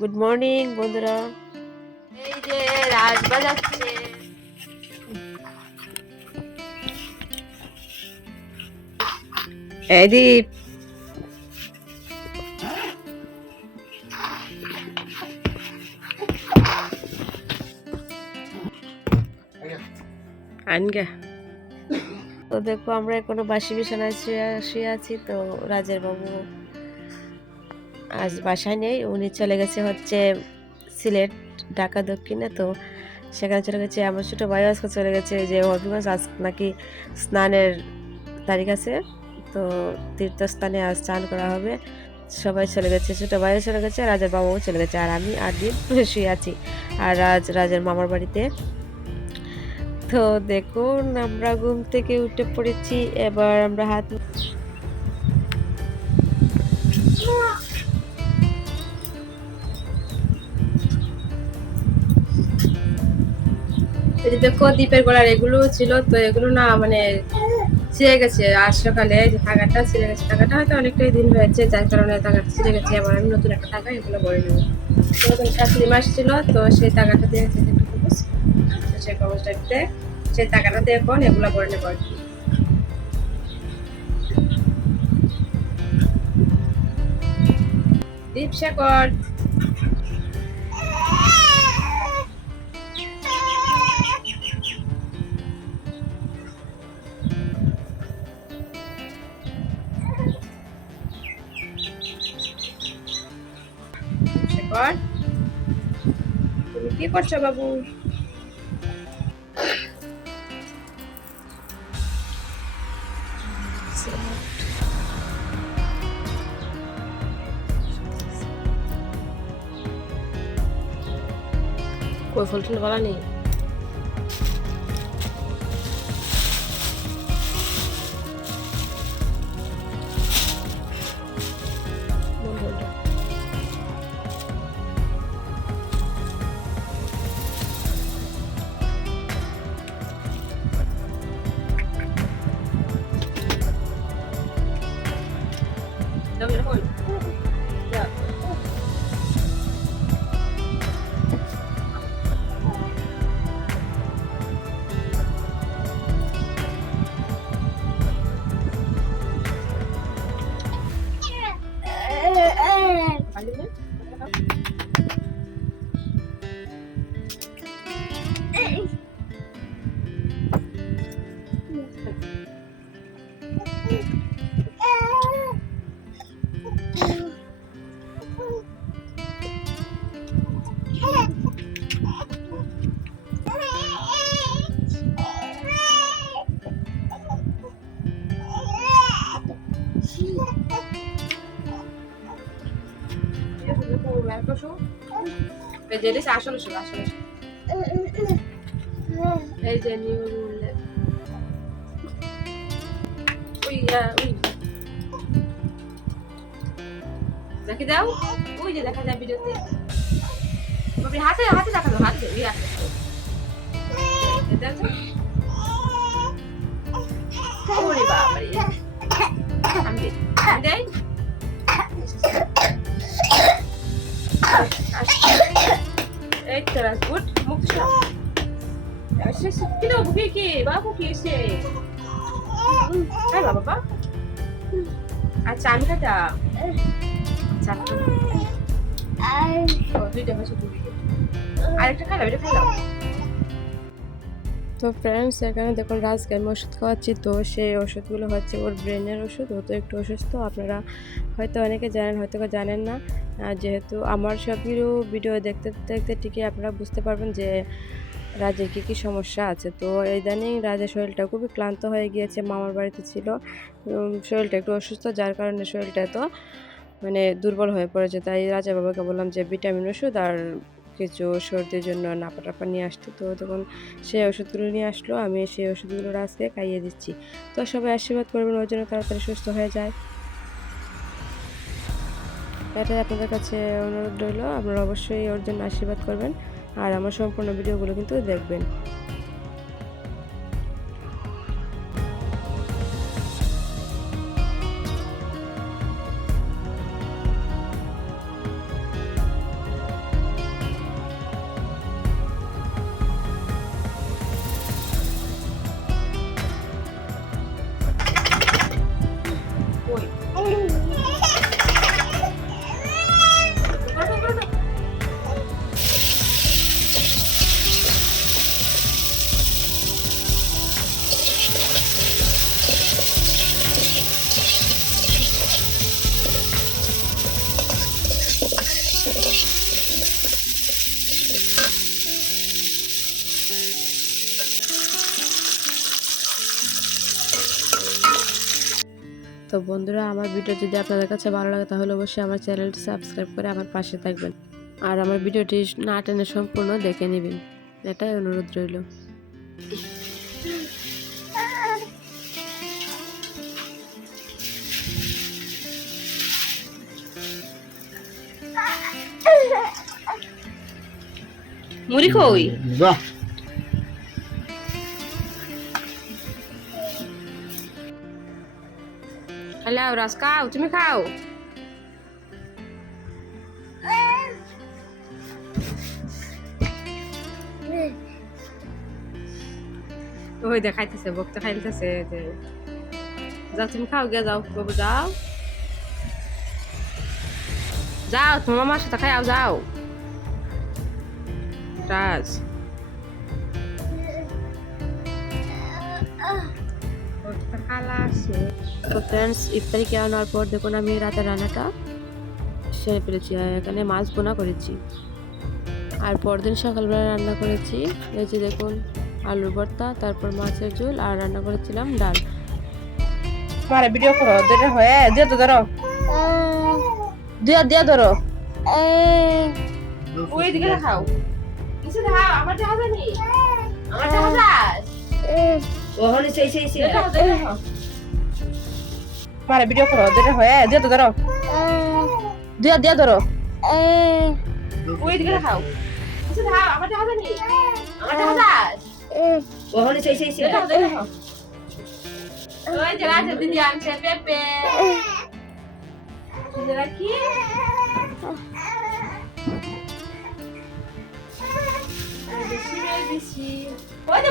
Good morning বন্ধুরা। এই যে রাজ বাজাচ্ছে। এই দীপ। আনগা। তো দেখো আমরা এখনও বাসি বিছানায় শুয়ে শুয়ে আছি তো রাজের বাবু আজ বাসায় নেই উনি চলে গেছে হচ্ছে সিলেট ঢাকা দক্ষিণে। তো সেখানে চলে গেছে আমার ছোটো ভাই আজকে চলে গেছে যে হবিগঞ্জ আজ নাকি স্নানের তারিখ আছে। তো তীর্থস্থানে আজ স্নান করা হবে। সবাই চলে গেছে ছোটো ভাইও চলে গেছে রাজার বাবাও চলে গেছে। আর আমি আর দিন শুয়ে আছি আর রাজ রাজার মামার বাড়িতে। তো দেখুন আমরা ঘুম থেকে উঠে পড়েছি এবার আমরা হাত দেখো দ্বীপের গলার এগুলো ছিল, তো এগুলো না মানে ছিঁড়ে গেছে। আজ সকালে যে টাকাটা ছিঁড়ে গেছে, টাকাটা হয়তো অনেকটাই দিন হয়েছে, যার কারণে টাকাটা ছিঁড়ে গেছে। এবার আমি নতুন একটা টাকা এগুলো বলে নেব। তো নতুন শাশুড়ি মাস ছিল, তো সেই টাকাটা দিয়ে গেছে একটু কবচ। তো সেই কবচটা দিতে, সেই টাকাটা দিয়ে এখন এগুলো করে নেব আর কি। দীপ শেখর তুমি কি করছ বাবু? কই ফুল টুল বলা নেই? দাও এরকম দাও। এটা আসলে শুভ আসলে। এই যে নিউ রুল ওই দেখে দাও ওই যে দেখা যায় ভিডিওতে। হাতে হাতে দেখা দাও হাতে এটা খাই দাও তো ফ্রেন্ডস এখানে দেখুন, রাজকে আমি ওষুধ খাওয়াচ্ছি, তো সেই ওষুধগুলো হচ্ছে ওর ব্রেনের ওষুধ, ও তো একটু অসুস্থ। আপনারা হয়তো অনেকে জানেন, হয়তো জানেন না। যেহেতু আমার সবগুলো ভিডিও দেখতে দেখতে ঠিকই আপনারা বুঝতে পারবেন যে রাজের কী কী সমস্যা আছে? তো ইদানিং রাজের শরীরটা খুবই ক্লান্ত হয়ে গিয়েছে, মামার বাড়িতে ছিল। শরীরটা একটু অসুস্থ, যার কারণে শরীরটা তো মানে দুর্বল হয়ে পড়েছে। তাই রাজা বাবাকে বললাম যে, ভিটামিন ওষুধ আর কিছু সর্দির জন্য নাপা টাপা নিয়ে আসতো। তো তখন সেই ওষুধগুলো নিয়ে আসলো, আমি সেই ওষুধগুলো আজকে খাইয়ে দিচ্ছি। তো সবাই আশীর্বাদ করবেন, ওর জন্য তাড়াতাড়ি সুস্থ হয়ে যায়। এটাই আপনাদের কাছে অনুরোধ রইল, আপনারা অবশ্যই ওর জন্য আশীর্বাদ করবেন। আর আমার সম্পূর্ণ ভিডিওগুলো কিন্তু দেখবেন। তো বন্ধুরা আমার ভিডিও যদি আপনাদের কাছে ভালো লাগে তাহলে অবশ্যই আমার চ্যানেলটি সাবস্ক্রাইব করে আমার পাশে থাকবেন। আর আমার ভিডিওটি না টেনে সম্পূর্ণ দেখে নেবেন। এটাই অনুরোধ রইল। মুড়ি কই? বাহ। হ্যালো রস খাও, তুমি খাও। ওই দেখাইতেছে, বকতে খাইতেছে, যে তুমি খাও গে যাও, বাবু, যাও। যাও, তোমার মামার সাথে খাও যাও। রাজ। খালা আসে তো ফ্রেন্ডস ইফতারি খেয়ে আনার পর দেখুন আমি রাতের রান্নাটা সেরে ফেলেছি এখানে মাছ বোনা করেছি। আর পরদিন সকালবেলা রান্না করেছি, এই যে দেখুন আলুর ভর্তা, তারপর মাছের ঝোল, আর রান্না করেছিলাম ডাল। মারে ভিডিও করো ধরে হয়ে, দিয়ে তো ধরো। দিয়ে দিয়ে ধরো। ওই দিকে দেখাও। নিচে দেখাও, আমার দেখা জানি আমার দেখা ওখানে সেই সেই সেই। মারে ভিডিও করো ধরে হয়ে দিয়ে তো ধরো। দিয়ে দিয়ে ধরো। ওই দিকে দেখাও। নিচে দেখাও আমার দেখা জানি আমার দেখা যাস ওখানে সেই সেই সেই। দেখাও দেখাও। ওই যে রাজা দিদি আনছে পেঁপে। সেটা কি? বেশি রে